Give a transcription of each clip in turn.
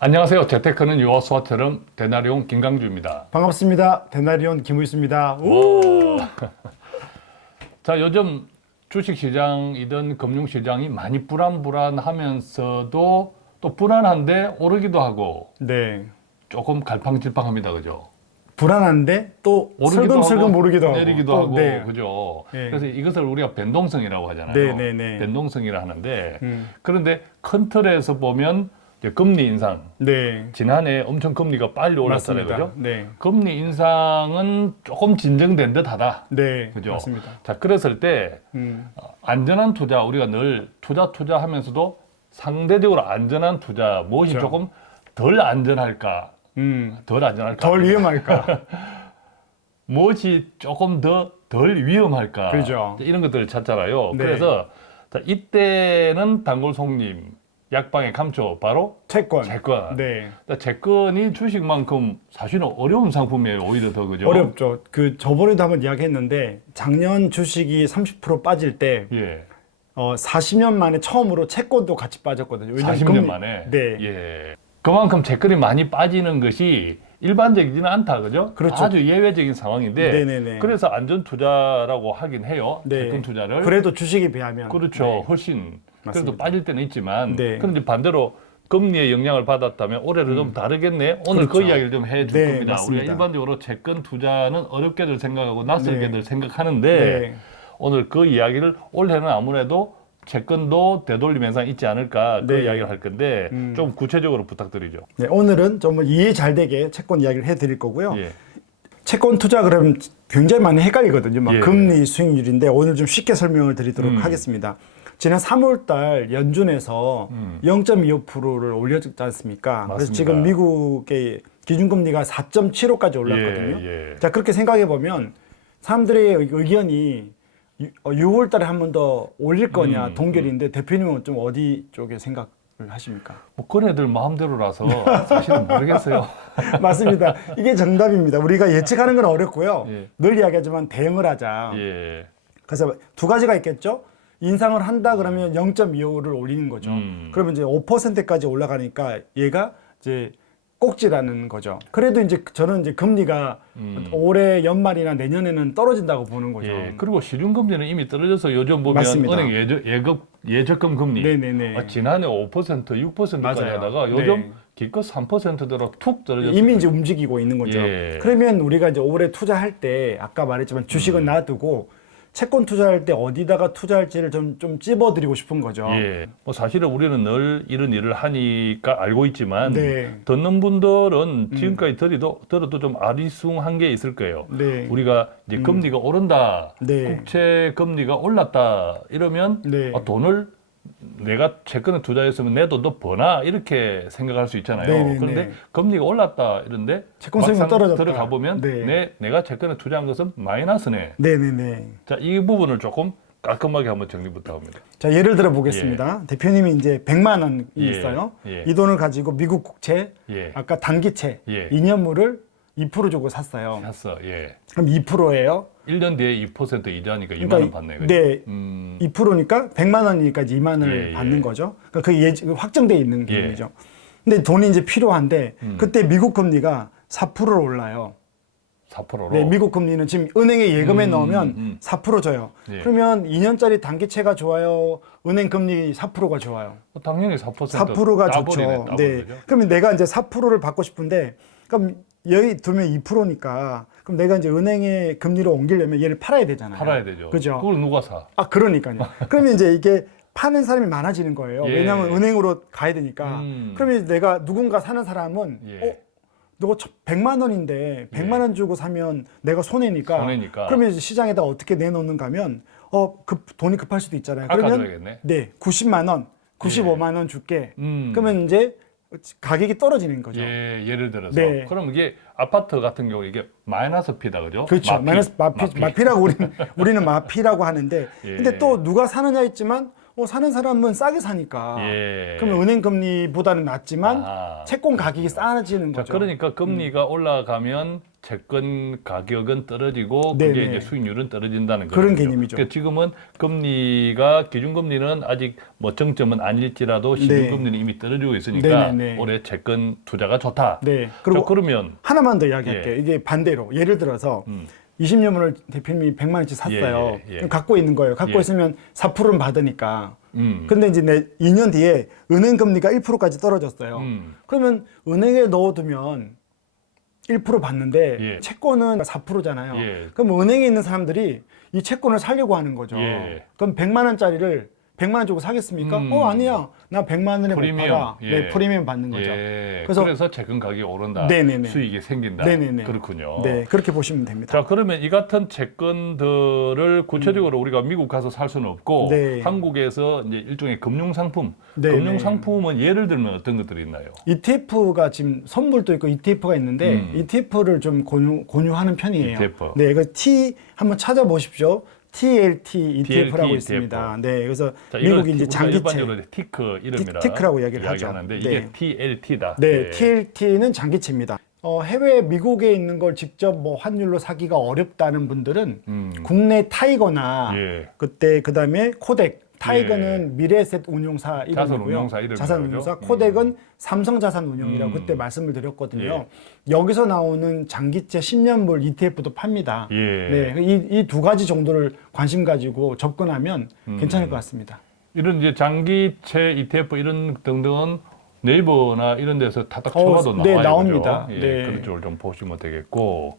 안녕하세요. 재테크는 유아수와처럼 데나리온 김강주입니다. 반갑습니다. 데나리온 김우있습니다. 자, 요즘 주식시장이든 금융시장이 많이 불안하면서도 또 불안한데 오르기도 하고 네. 조금 갈팡질팡합니다. 그죠? 불안한데 또 슬금슬금 오르기도 하고 내리기도 하고 네. 그죠? 네. 그래서 이것을 우리가 변동성이라고 하잖아요. 네. 변동성이라 하는데 그런데 큰 틀에서 보면 이제 금리 인상 네. 지난해 엄청 금리가 빨리 올랐잖아요. 맞습니다. 그죠? 네. 금리 인상은 조금 진정된 듯하다. 네. 그죠? 맞습니다. 자, 그랬을 때 음. 안전한 투자, 우리가 늘 투자하면서도 상대적으로 안전한 투자, 무엇이 그렇죠. 조금 덜 안전할까? 덜 안전할까? 덜 위험할까? 무엇이 조금 덜 위험할까? 그죠. 이런 것들을 찾잖아요. 네. 그래서 자, 이때는 단골손님, 약방의 감초, 바로 채권. 채권. 네. 채권이 주식만큼 사실은 어려운 상품이에요. 오히려 더 그죠? 어렵죠. 저번에도 한번 이야기했는데 작년 주식이 30% 빠질 때 예. 40년 만에 처음으로 채권도 같이 빠졌거든요. 왜냐면 40년 만에. 네. 예. 그만큼 채권이 많이 빠지는 것이 일반적이지는 않다, 그죠? 그렇죠. 아주 예외적인 상황인데. 네네네. 그래서 안전 투자라고 하긴 해요. 네. 채권 투자를. 그래도 주식에 비하면 그렇죠. 네. 훨씬. 그래도 맞습니다. 빠질 때는 있지만. 네. 그런데 반대로 금리의 영향을 받았다면 올해는 좀 다르겠네. 오늘 그 그렇죠. 이야기를 좀 해줄 네, 겁니다. 맞습니다. 우리가 일반적으로 채권 투자는 어렵게들 생각하고 낯설게들 네. 생각하는데 네. 오늘 그 이야기를 올해는 아무래도 채권도 되돌림 현상 있지 않을까 그 네. 이야기를 할 건데 좀 구체적으로 부탁드리죠. 네, 오늘은 좀 이해 잘 되게 채권 이야기를 해드릴 거고요. 예. 채권 투자 그러면 굉장히 많이 헷갈리거든요. 막 예. 금리 수익률인데 오늘 좀 쉽게 설명을 드리도록 하겠습니다. 지난 3월달 연준에서 0.25%를 올렸지 않습니까? 그래서 맞습니다. 지금 미국의 기준금리가 4.75까지 올랐거든요. 예. 자, 그렇게 생각해 보면 사람들의 의견이 6월달에 한 번 더 올릴 거냐 동결인데 대표님은 좀 어디 쪽에 생각을 하십니까? 뭐 그네들 마음대로라서 사실은 모르겠어요. 맞습니다. 이게 정답입니다. 우리가 예측하는 건 어렵고요. 예. 늘 이야기하지만 대응을 하자. 예. 그래서 두 가지가 있겠죠. 인상을 한다 그러면 0.25를 올리는 거죠. 그러면 이제 5%까지 올라가니까 얘가 이제 꼭지라는 거죠. 그래도 이제 저는 이제 금리가 올해 연말이나 내년에는 떨어진다고 보는 거죠. 예. 그리고 시중금리는 이미 떨어져서 요즘 보면 맞습니다. 은행 예적금 금리 네네네. 지난해 5%, 6%까지 맞아요. 하다가 요즘 네. 기껏 3%대로 툭 떨어졌어요. 이미 이제 움직이고 있는 거죠. 예. 그러면 우리가 이제 올해 투자할 때 아까 말했지만 주식은 놔두고 채권 투자할 때 어디다가 투자할지를 좀 찝어드리고 싶은 거죠. 예. 뭐 사실은 우리는 늘 이런 일을 하니까 알고 있지만 네. 듣는 분들은 지금까지 들어도 좀 아리숭한 게 있을 거예요. 네. 우리가 이제 금리가 오른다, 네. 국채 금리가 올랐다 이러면 네. 돈을 내가 채권에 투자했으면 내 돈도 버나 이렇게 생각할 수 있잖아요. 네네네. 그런데 금리가 올랐다 이런데 채권 수익은 떨어졌다. 들어가 보면 네. 내가 채권에 투자한 것은 마이너스네. 네네네. 자, 이 부분을 조금 깔끔하게 한번 정리부터 합니다. 자, 예를 들어 보겠습니다. 대표님이 이제 100만 원이 예. 있어요. 예. 이 돈을 가지고 미국 국채, 예. 아까 단기채, 예. 2년물을 2% 주고 샀어요. 샀어. 예. 그럼 2%예요. 1년 뒤에 2% 이자니까 2만 그러니까 원 받네. 그죠? 네. 음. 2%니까 100만 원이니까 2만 원을 예, 받는 예. 거죠. 그러니까 그게 확정돼 있는 예. 개념이죠. 근데 돈이 이제 필요한데 그때 미국 금리가 4%를 올라요. 4%로. 네, 미국 금리는 지금 은행에 예금에 넣으면 4% 줘요. 예. 그러면 2년짜리 단기채가 좋아요? 은행 금리 4%가 좋아요? 당연히 4%. 4%가 더블이네, 좋죠. 더블, 네. 그죠? 그러면 내가 이제 4%를 받고 싶은데, 그럼 여기 두면 2%니까, 그럼 내가 이제 은행에 금리로 옮기려면 얘를 팔아야 되잖아요. 팔아야 되죠. 그죠? 그걸 누가 사? 아, 그러니까요. 그러면 이제 이게 파는 사람이 많아지는 거예요. 예. 왜냐하면 은행으로 가야 되니까. 그러면 내가 누군가 사는 사람은, 예. 너가 100만 원인데 100만 원 주고 사면 내가 손해니까. 손해니까. 그러면 이제 시장에다 어떻게 내놓는가 하면 돈이 급할 수도 있잖아요. 깎아줘야겠네. 네, 90만 원, 95만 원 줄게. 음. 그러면 이제 가격이 떨어지는 거죠. 예, 예를 들어서. 네. 그럼 이게 아파트 같은 경우 이게 마이너스 피다, 그죠? 그렇죠. 마이너스 마피라고 우리는 마피라고 하는데, 예. 근데 또 누가 사느냐 있지만 사는 사람은 싸게 사니까. 예. 그러면 은행 금리보다는 낮지만 아. 채권 가격이 싸지는 자, 거죠. 그러니까 금리가 올라가면 채권 가격은 떨어지고 그게 네네. 이제 수익률은 떨어진다는 그런 거죠. 개념이죠. 그러니까 지금은 금리가 기준금리는 아직 뭐 정점은 아닐지라도 시중금리는 이미 떨어지고 있으니까 네네네. 올해 채권 투자가 좋다. 네. 그리고 그리고 그러면 하나만 더 이야기할게요. 이게 반대로 예를 들어서 20년물을 대표님이 100만 원치 샀어요. 예. 그럼 갖고 있는 거예요. 갖고 예. 있으면 4%는 받으니까. 근데 이제 2년 뒤에 은행 금리가 1%까지 떨어졌어요. 그러면 은행에 넣어두면 1% 받는데 예. 채권은 4%잖아요. 예. 그럼 은행에 있는 사람들이 이 채권을 살려고 하는 거죠. 예. 그럼 100만 원짜리를 100만 원 주고 사겠습니까? 아니야. 나 100만 원에 못 프리미엄. 팔아. 예. 네, 프리미엄 받는 거죠. 예. 그래서- 그래서 채권 가격이 오른다. 네네네. 수익이 생긴다. 네네네. 그렇군요. 네, 그렇게 보시면 됩니다. 자, 그러면 이 같은 채권들을 구체적으로 우리가 미국 가서 살 수는 없고 네. 한국에서 이제 일종의 금융 상품, 네, 금융 네. 상품은 예를 들면 어떤 것들이 있나요? ETF가 지금 선물도 있고 ETF가 있는데 ETF를 좀 공유하는 편이에요. ETF. 네, 그 T 한번 찾아보십시오. TLT ETF라고 TLT 있습니다. 네, 그래서 자, 이거 미국이 이제 우리가 장기채. 일반적으로 티크 이름이라 티크라고 이야기를 하죠. 이야기하는데 네. 이게 TLT다. 네, TLT는 장기채입니다. 해외 미국에 있는 걸 직접 뭐 환율로 사기가 어렵다는 분들은 국내 타이거나 예. 그때 그다음에 코덱. 타이거는 미래에셋 운용사 이름이고요. 자산운용사 이름이라고 자산운용사. 그러죠? 코덱은 삼성자산운용이라고 그때 말씀을 드렸거든요. 예. 여기서 나오는 장기채 10년물 ETF도 팝니다. 예. 네, 이 두 가지 정도를 관심 가지고 접근하면 괜찮을 것 같습니다. 이런 이제 장기채 ETF 이런 등등은 네이버나 이런 데서 타닥 쳐봐도 네, 나와요. 나옵니다. 그죠? 예, 네. 그런 쪽을 좀 보시면 되겠고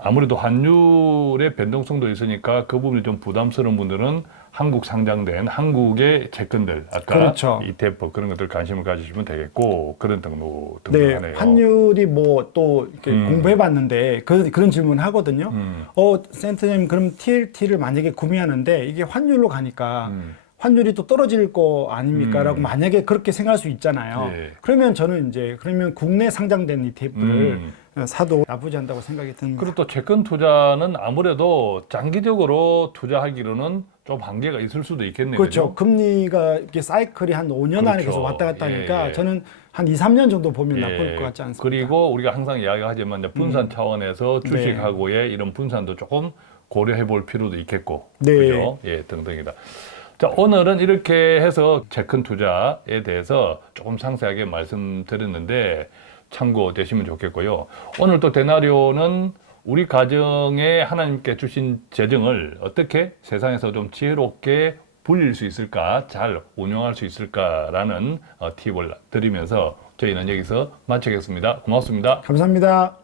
아무래도 환율의 변동성도 있으니까 그 부분이 좀 부담스러운 분들은 한국 상장된 한국의 채권들 아까 그렇죠. ETF 그런 것들 관심을 가지시면 되겠고 그런 등도 네, 등등하네요. 환율이 뭐 또 이렇게 공부해봤는데 그런 질문 하거든요. 센터님 그럼 TLT를 만약에 구매하는데 이게 환율로 가니까 환율이 또 떨어질 거 아닙니까? 라고 만약에 그렇게 생각할 수 있잖아요. 예. 그러면 저는 이제 그러면 국내 상장된 ETF를 사도 나쁘지 않다고 생각이 듭니다. 그리고 또 채권 투자는 아무래도 장기적으로 투자하기로는 좀 한계가 있을 수도 있겠네요. 그렇죠. 그죠? 금리가 이렇게 사이클이 한 5년 안에 그렇죠. 계속 왔다 갔다 하니까 예. 저는 한 2, 3년 정도 보면 나쁠 것 같지 않습니다. 그리고 우리가 항상 이야기하지만 이제 분산 차원에서 네. 주식하고의 이런 분산도 조금 고려해 볼 필요도 있겠고. 네. 그죠? 예, 등등이다. 자, 오늘은 이렇게 해서 채권 투자에 대해서 조금 상세하게 말씀드렸는데 참고되시면 좋겠고요. 오늘 또 대나리오는 우리 가정에 하나님께 주신 재정을 어떻게 세상에서 좀 지혜롭게 불릴 수 있을까, 잘 운용할 수 있을까라는 팁을 드리면서 저희는 여기서 마치겠습니다. 고맙습니다. 감사합니다.